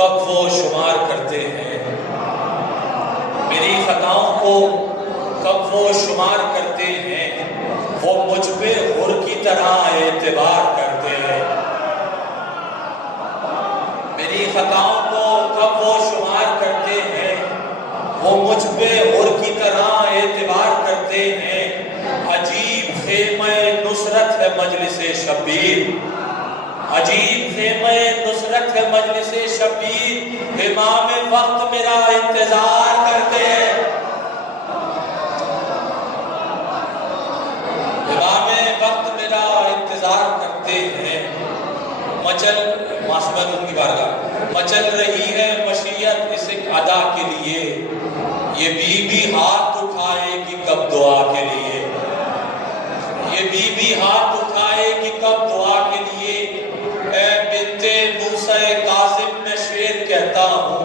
कब वो शुमार करते हैं, मेरी खताओं को कब वो शुमार करते हैं, वो मुझ पे हुर की तरह एतबार करते हैं। मेरी खताओं को कब वो शुमार करते हैं, वो मुझ पे हुर की तरह एतबार करते हैं। अजीब खेमे नुसरत है मजलिसे शब्बीर, अजीब खेमे नुसरत है मजलिसे शब्बीर। इमाम वक्त मेरा इंतजार करते हैं, इमाम वक्त मेरा इंतजार करते हैं। मासूम की बारगाह मचल रही है मशीयत इस एक अदा के लिए, ये बीबी हाथ उठाएगी कब दुआ के लिए, ये बीबी हाथ उठाएगी कब दुआ के लिए। ऐ बिन्ते मूसा कासिम मैं शेर कहता हूँ,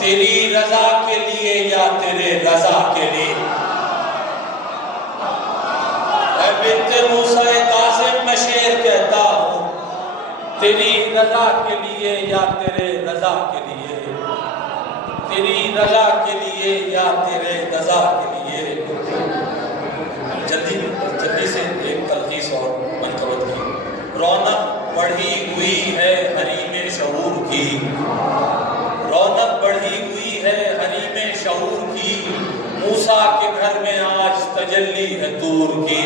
तेरी रजा के लिए या तेरे रजा के लिए। ऐ बिन्ते मूसा कासिम मैं शेर कहता हूँ, तेरी रजा के लिए या तेरे रजा के लिए, तेरी रजा के लिए या तेरे रजा के लिए। जल्दी जल्दी से एक तलखीस और मनकबत की। रौनक बढ़ी हुई है हरीमे शऊर की, रौनक बढ़ी हुई है हरीमे शऊर की। मूसा के घर में आज तजल्ली है तूर की,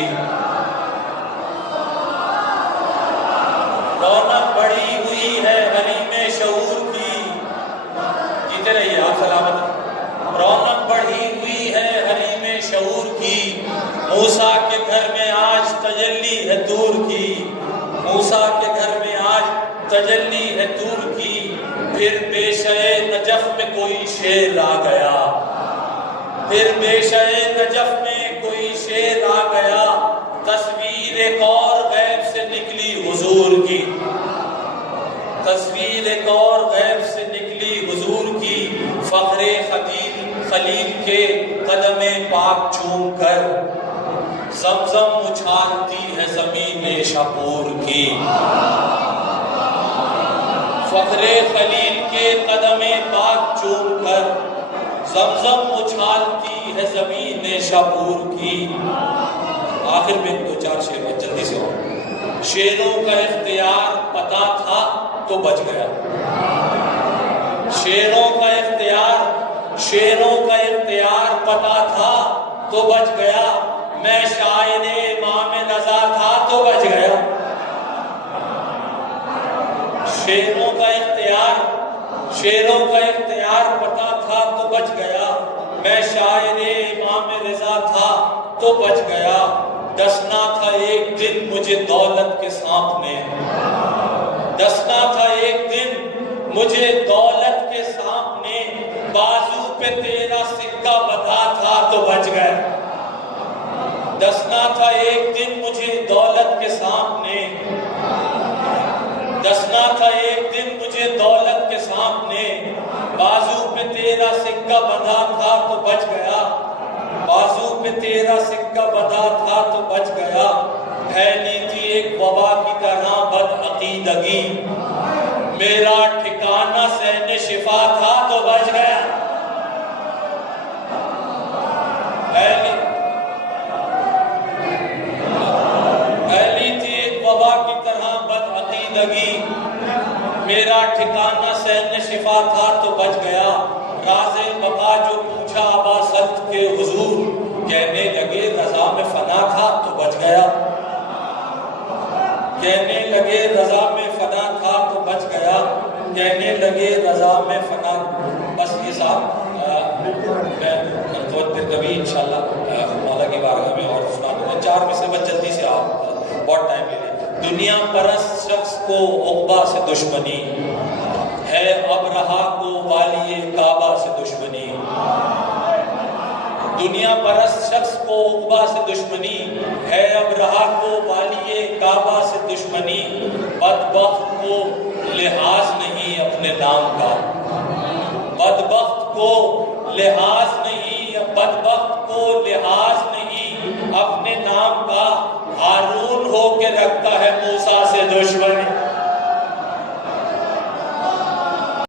रौनक बढ़ी हुई है हरीमे शऊर की। जीते रहिए आप सलामत। रौनक बढ़ी हुई है हरीमे शऊर की, मूसा के घर में आज तजल्ली है तूर की, मूसा के घर में आज तजल्ली है तूर की। फिर पेशे नजफ में कोई शेर आ गया, फिर पेशे नजफ में कोई शेर आ गया। तस्वीर एक और गैब से निकली हुजूर की, तस्वीर एक और गैब से निकली हुजूर की। फखरे खलील के कदमे पाक चूम कर ज़मज़म उछालती है ज़मीन शापूर की, फखरे खलील के कदमे पाक चूम कर ज़मज़म उछालती है ज़मीन शापूर की। आखिर में दो चार शेर में जल्दी से हो। शेरों का इख्तियार पता था तो बच गया, शेरों का इख्तियार, शेरों का इख्तियार पता था तो बच गया। मैं शायरे इमाम रज़ा था तो बच गया, शेरों का इख्तियार, शेरों का इख्तियार पता था तो बच गया। मैं शायरे इमाम रज़ा था तो बच गया। डसना था एक दिन मुझे दौलत के सांप ने, डसना था एक दिन मुझे दौलत के सांप ने। बाजू पे तेरा सिक्का बंधा था तो बच गया, डसना था एक दिन मुझे दौलत के सांप ने, डसना था एक दिन मुझे दौलत के सांप ने। बाजू पे तेरा सिक्का बंधा था तो बच गया, बाजू पे तेरा सिक्का बंधा था तो बच गया। फैली थी एक वबा की तरह बदअकीदगी, मेरा ठिकाना सहने शिफा था तो बच गया। फैली थी एक वबा की तरह बदअकीदगी, मेरा ठिकाना सहने शिफा था तो बच गया। राज़े बका जो पूछा अबा सल्त के हुजूर, कहने लगे रज़ा में फना था तो बच गया, कहने लगे रज़ा में फना था तो बच गया, कहने लगे रज़ा में फना। बस ये साहब मैं तो फिर कभी इंशाल्लाह मौला की बारगाह में और सुना दूंगा। चार में से बस जल्दी से आप बहुत टाइम ले लें। दुनिया परस्त शख्स को उक़बा से दुश्मनी है, अब रहा को वालिए काबा से दुश्मनी। दुनिया परस्त शख्स को उक़बा से दुश्मनी है, अब रहा को वालिए काबा से दुश्मनी। बदबख्त को लिहाज नहीं अपने नाम का, बदबख्त को लिहाज नहीं, बदबख्त को लिहाज नहीं अपने नाम का। हारून होके रखता है मूसा से दुश्मनी।